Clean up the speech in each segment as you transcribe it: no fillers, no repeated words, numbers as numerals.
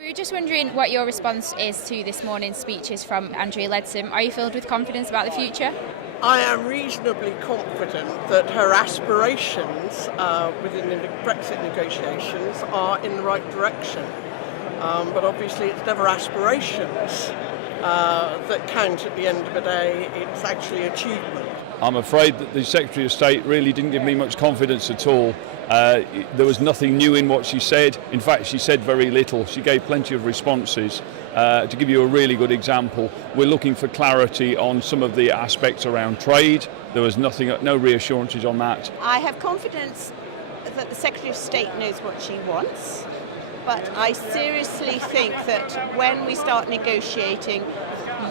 We were just wondering what your response is to this morning's speeches from Andrea Leadsom. Are you filled with confidence about the future? I am reasonably confident that her aspirations within the Brexit negotiations are in the right direction. But obviously it's never aspirations that count at the end of the day, it's actually achievement. I'm afraid that the Secretary of State really didn't give me much confidence at all. There was nothing new in what she said. In fact, she said very little. She gave plenty of responses. To give you a really good example, we're looking for clarity on some of the aspects around trade. There was no reassurances on that. I have confidence that the Secretary of State knows what she wants, but I seriously think that when we start negotiating,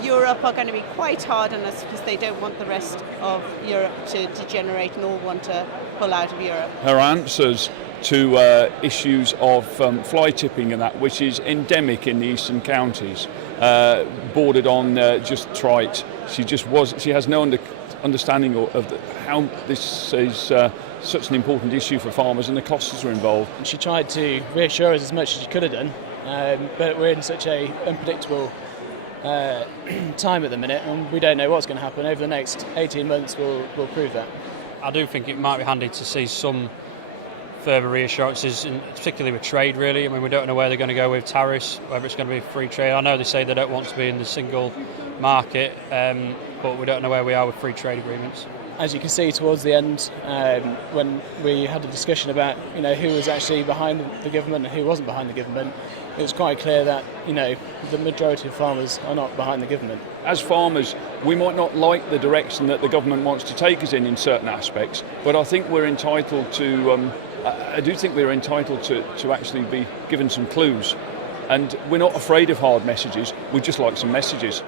Europe are going to be quite hard on us because they don't want the rest of Europe to degenerate and all want to pull out of Europe. Her answers to issues of fly tipping and that, which is endemic in the eastern counties, bordered on just trite. She has no understanding of how this is such an important issue for farmers and the costs are involved. She tried to reassure us as much as she could have done, but we're in such a unpredictable time at the minute, and we don't know what's going to happen. Over the next 18 months will prove that. I do think it might be handy to see some further reassurances, particularly with trade really. I mean, we don't know where they're going to go with tariffs, whether it's going to be free trade. I know they say they don't want to be in the single market, but we don't know where we are with free trade agreements. As you can see towards the end, when we had a discussion about who was actually behind the government and who wasn't behind the government, it was quite clear that the majority of farmers are not behind the government. As farmers, we might not like the direction that the government wants to take us in certain aspects, but I think we're entitled to. I do think we're entitled to actually be given some clues, and we're not afraid of hard messages. We just like some messages.